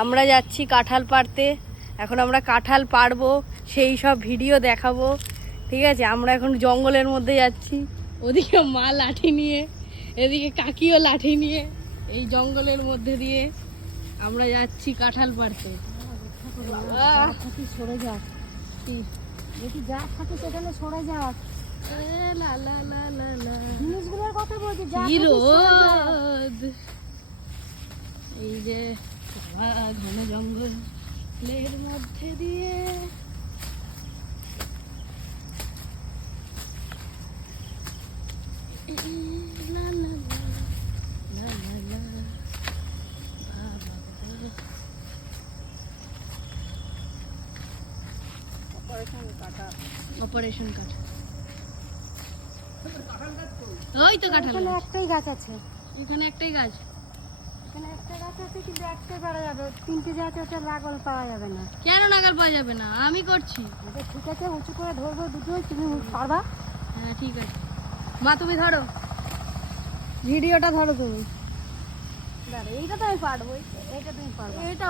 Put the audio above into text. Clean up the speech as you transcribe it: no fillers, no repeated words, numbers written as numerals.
আমরা যাচ্ছি কাঁঠাল পাড়তে। এখন আমরা কাঁঠাল পাড়বো, সেই সব ভিডিও দেখাবো। ঠিক আছে, আমরা এখন জঙ্গলের মধ্যে যাচ্ছি। ওদিকে মা লাঠি নিয়ে, এদিকে কাকিও লাঠি নিয়ে, এই জঙ্গলের মধ্যে দিয়ে আমরা যাচ্ছি কাঁঠাল পাড়তে। সরে যাক, দেখি যা থাকে সেখানে সরে যাক। জিনিসগুলোর কথা বলছি, কি রোদ! এই যে ঘন জঙ্গলের মধ্যে দিয়ে অপারেশন কাঠ। ওই তো কাঁঠাল এখানে গাছ। একটাই গাছ আছে, এখানে একটাই গাছ। এখানে একটা গাছ আছে, কিন্তু একটাই পাওয়া যাবে, তিনটে গাছ ওটা লাগাল পাওয়া যাবে না। কেন নাগাল পাওয়া যাবে না? আমি করছি। আচ্ছা ঠিক আছে, উঁচু করে ধরবো দুটোই, তুমি পারবা? হ্যাঁ ঠিক আছে। মা তুমি ধরো, ভিডিওটা ধরো তুমি। দাঁড়া, এইটা তো আমি পারবো, এইটা তুমি পারবা। এটা